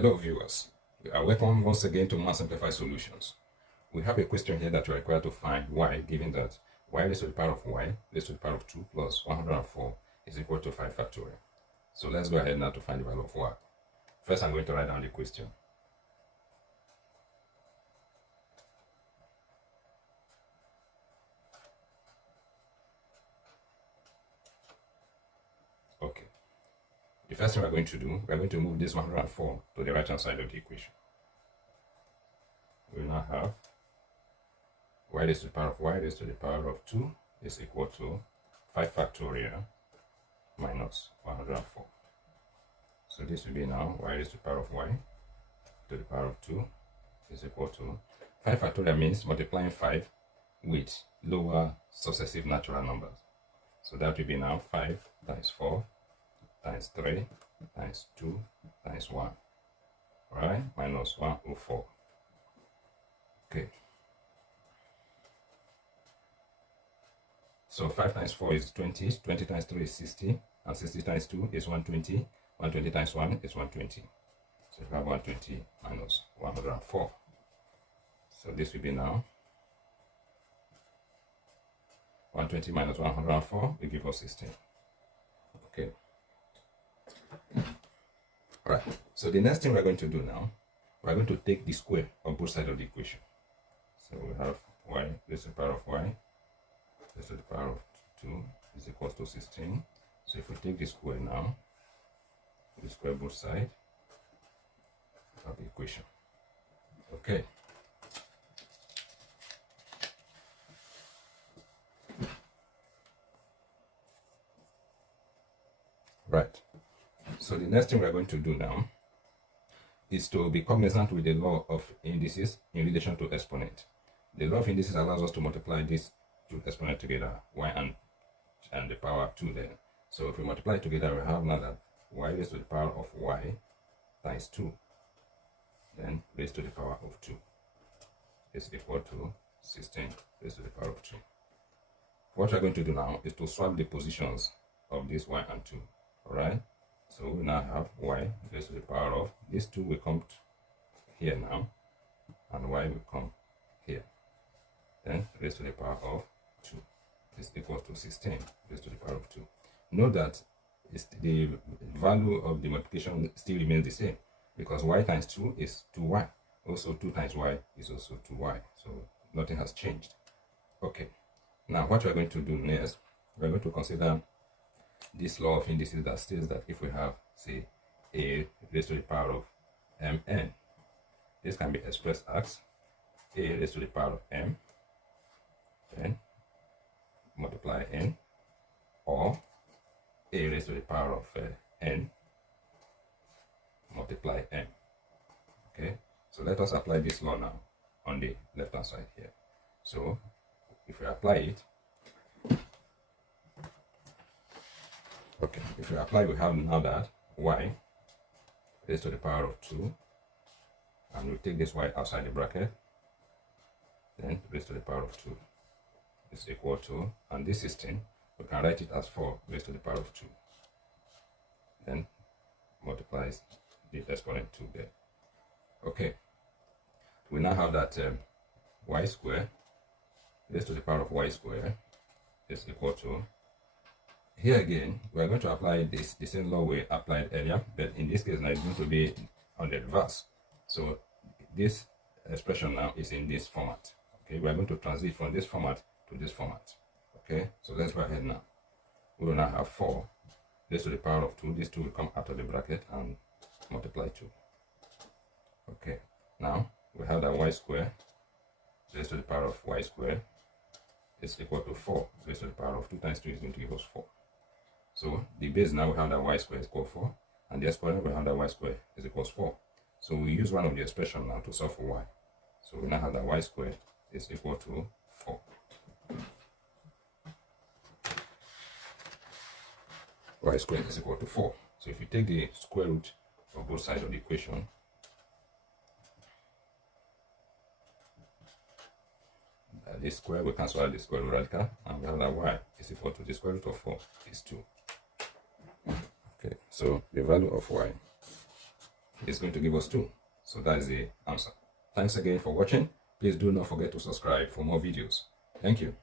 Hello viewers, we are welcome once again to More Simplified Solutions. We have a question here that you are required to find y, given that y raised to the power of y raised to the power of 2 plus 104 is equal to 5 factorial. So let's go ahead now to find the value of y. First I'm going to write down the question. Okay. The first thing we're going to do, we're going to move this 104 to the right hand side of the equation. We now have y raised to the power of y raised to the power of 2 is equal to 5 factorial minus 104. So this will be now y raised to the power of y to the power of 2 is equal to 5 factorial means multiplying 5 with lower successive natural numbers. So that will be now 5 times 4 times 3 times 2 times 1, right? Minus 104. Okay. So 5 times 4 is 20, 20 times 3 is 60, and 60 times 2 is 120, 120 times 1 is 120. So we have 120 minus 104. So this will be now 120 minus 104 will give us 16. Okay. Alright, so the next thing we're going to do now, we're going to take the square of both sides of the equation. So we have y raised to the power of y raised to the power of 2 is equal to 16. So if we take the square now, we square both sides of the equation. Okay. Right. So the next thing we're going to do now is to be cognizant with the law of indices in relation to exponent. The law of indices allows us to multiply these two exponents together, y and the power of 2 there. So if we multiply together, we have now that y raised to the power of y times 2, then raised to the power of 2 is equal to 16 raised to the power of 2. What we're going to do now is to swap the positions of this y and 2. Alright? So we now have y raised to the power of, these 2 will come here now, and y will come here. Then raised to the power of 2 is equal to 16 raised to the power of 2. Note that the value of the multiplication still remains the same, because y times 2 is 2y. Also 2 times y is also 2y. So nothing has changed. Okay. Now what we're going to do next, we're going to consider this law of indices that states that if we have, say, a raised to the power of mn, this can be expressed as a raised to the power of m, then multiply n, or a raised to the power of n multiply m. Okay, so let us apply this law now on the left hand side here. So if we apply it, okay, if we apply, we have now that y raised to the power of 2, and we take this y outside the bracket, then raised to the power of 2 is equal to, and this 16, we can write it as 4 raised to the power of 2. Then multiplies the exponent 2 there. Okay, we now have that y square raised to the power of y square is equal to, here again, we are going to apply this the same law we applied earlier, but in this case now it's going to be on the reverse. So this expression now is in this format. Okay, we are going to transit from this format to this format. Okay, so let's go ahead now. We will now have 4 raised to the power of 2. These 2 will come out of the bracket and multiply 2. Okay, now we have that y square raised to the power of y square is equal to 4 raised to the power of 2 times 2 is going to give us 4. So the base now we have that y square is equal to 4, and the exponent we have that y square is equals 4. So we use one of the expression now to solve for y. So we now have that y square is equal to 4. Y squared is equal to 4. So if you take the square root of both sides of the equation, this square will cancel out the square root radical, and we have that y is equal to the square root of 4 is 2. Okay, so the value of y is going to give us 2. So that is the answer. Thanks again for watching. Please do not forget to subscribe for more videos. Thank you.